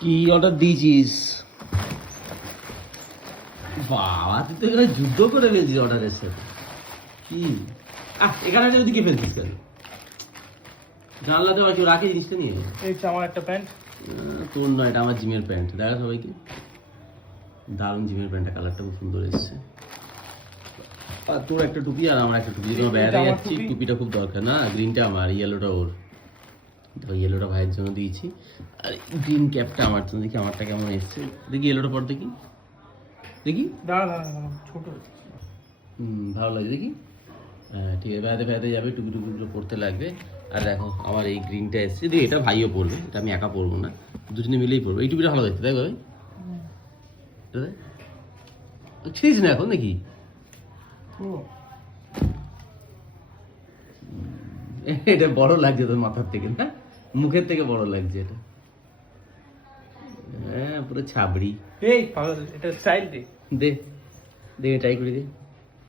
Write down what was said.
কি অর্ডার দিয়েছিস? বাবা তুই তো এখানে যুদ্ধ করে ফেলছিস অর্ডারের সাথে। কি এখানে ওদিকে ফেলছিস কেন? জানলাতে কেউ রাখে জিনিসটা নিয়ে। এই যে আমার একটা প্যান্ট। তোর নয়, এটা আমার জিমের প্যান্ট। দেখা সবাইকে, দারুণ জিমের প্যান্টটা, কালারটা খুব সুন্দর এসছে। আর তোর একটা টুপি আর আমার একটা টুপি। তোমার বেড়াতে যাচ্ছি, টুপিটা খুব দরকার না? গ্রিনটা আমার, ইয়েলোটা ওর। ইয়েলোটা ভাইয়ের জন্য দিয়েছি, আর গ্রিন ক্যাপটা আমার জন্য। দেখি আমারটা কেমন এসছে, দেখি ইয়েলোটা পর দেখি, দেখি ছোট। ভালো লাগে দেখি। হ্যাঁ ঠিক আছে, বেড়াতে বেড়াতে যাবে, টুপি টুপিগুলো পরতে লাগবে। আর দেখো আমার এই গ্রিনটা এসছে, দেখি এটা ভাইও পরবে, এটা আমি একা পরবো না, দুজনে মিলেই পরবো। এই টুপিটা ভালো দেখতে, তাই ভাই? ছিস না এখন নাকি? এটা বড় লাগছে তোর মাথার থেকে না, মুখের থেকে বড় লাগছে এটা। হ্যাঁ পুরো ছাবড়ি। এই এটা style they they, they try করে দে।